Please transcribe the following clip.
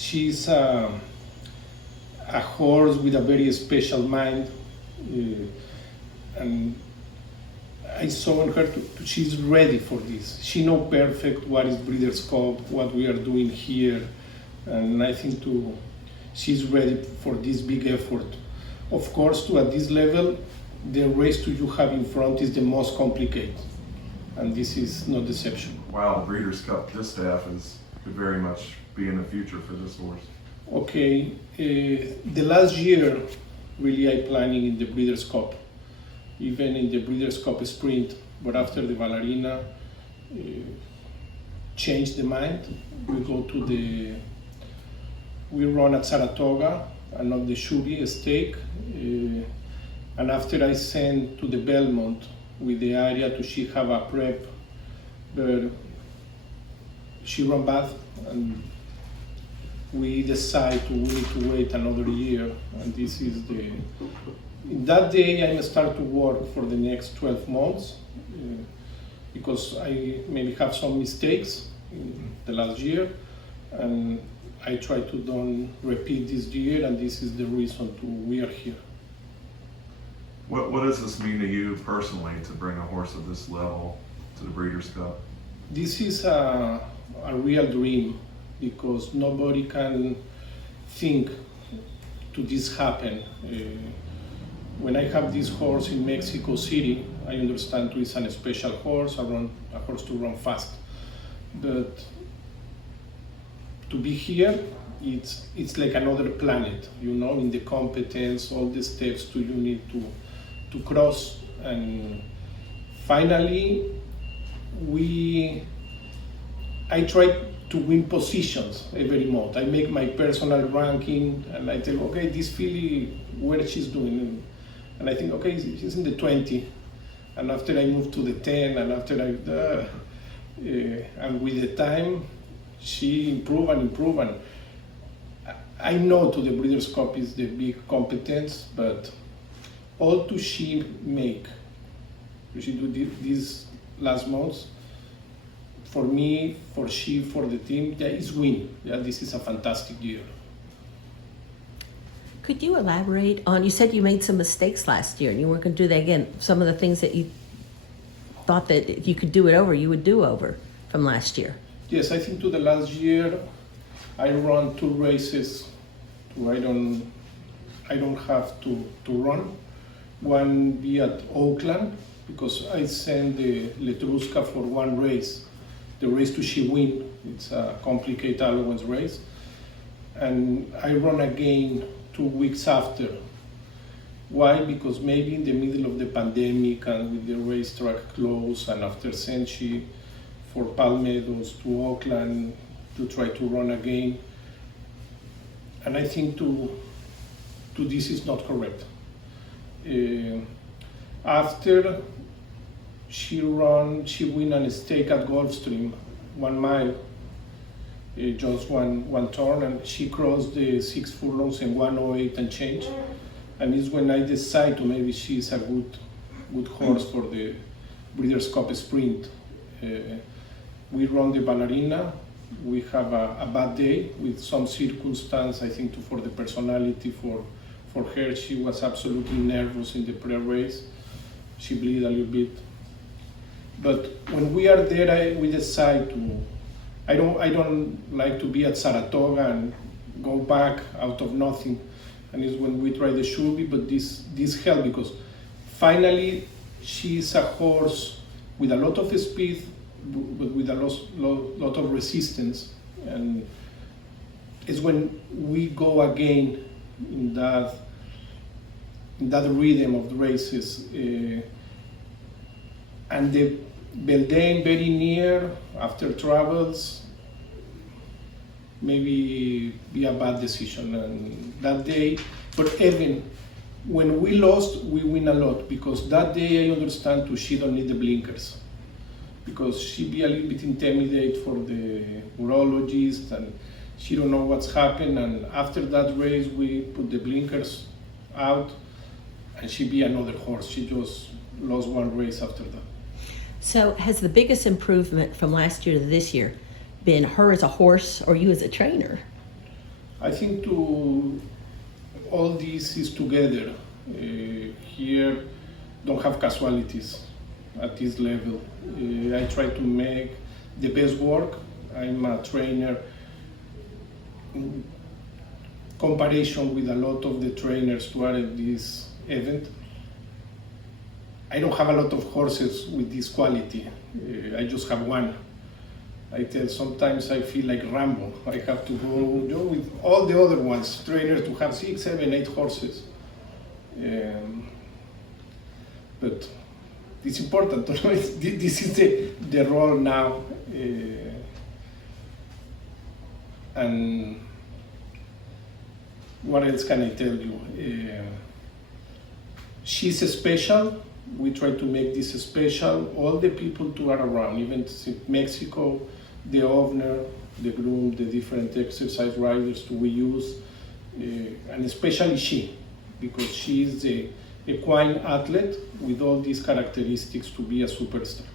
She's a horse with a very special mind, and I saw in her she's ready for this. She knows perfect what is Breeders' Cup, what we are doing here, and I think she's ready for this big effort. Of course, at this level, the race you have in front is the most complicated, and this is no deception. Wow, the Breeders' Cup Distaff could very much be in the future for this horse. Okay, the last year, really I planning in the Breeders' Cup, even in the Breeders' Cup Sprint, but after the Ballerina changed the mind, we run at Saratoga and not the Shuby stake, and after I sent to the Belmont with the area to she have a prep, but she ran bad, and we decide we need to wait another year, and this is in that day I start to work for the next 12 months because I maybe have some mistakes in the last year, and I try to don't repeat this year, and this is the reason we are here. What does this mean to you personally to bring a horse of this level to the Breeders' Cup? This is a real dream, because nobody can think to this happen. When I have this horse in Mexico City, I understand it's a special horse, a horse to run fast. But to be here, it's like another planet, in the competence, all the steps you need to cross. And finally, I try to win positions every month. I make my personal ranking, and I tell, okay, this filly, where she's doing, and I think, okay, she's in the 20, and after I move to the 10, and after and with the time, she improve, and I know to the Breeders' Cup is the big competence, but all she make, she do these last months, for me, for the team, that is win. Yeah, this is a fantastic year. Could you elaborate on, you said you made some mistakes last year and you weren't going to do that again. Some of the things that you thought that if you could do it over, you would do over from last year. Yes, I think to the last year, I run 2 races. I don't have to run. One be at Oakland, because I sent the Letruska for 1 race. The race to she win, it's a complicated allowance race. And I run again 2 weeks after. Why? Because maybe in the middle of the pandemic and with the racetrack closed, and after sent she for Palmettos to Oakland to try to run again. And I think to this is not correct. After she win a stake at Gulfstream, 1 mile, just one turn, and she crossed the 6 furlongs in 1:08 and change. And it's when I decide to maybe she's a good horse for the Breeders' Cup Sprint. We run the Ballerina. We have a bad day with some circumstance, I think, for the personality for her. She was absolutely nervous in the pre-race. She bleed a little bit. But when we are there, we decide I don't like to be at Saratoga and go back out of nothing. And it's when we try the Shuby, but this helped, because finally she's a horse with a lot of speed, but with a lot of resistance. And it's when we go again in that rhythm of the races. And the Belden very near, after travels, maybe be a bad decision. And that day, but even when we lost, we win a lot, because that day I understand she don't need the blinkers, because she be a little bit intimidated for the urologist, and she don't know what's happened. And after that race, we put the blinkers out, and she be another horse. She just lost 1 race after that. So has the biggest improvement from last year to this year been her as a horse or you as a trainer? I think all this is together. Here, don't have casualties at this level. I try to make the best work. I'm a trainer in comparison with a lot of the trainers who are at this event. I don't have a lot of horses with this quality. I just have one. Sometimes I feel like Rambo. I have to go with all the other ones, trainers to have 6, 7, 8 horses. But it's important. This is the role now. And what else can I tell you? She's special. We try to make this special. All the people who are around, even in Mexico, the owner, the groom, the different exercise riders we use, and especially she, because she is a equine athlete with all these characteristics to be a superstar.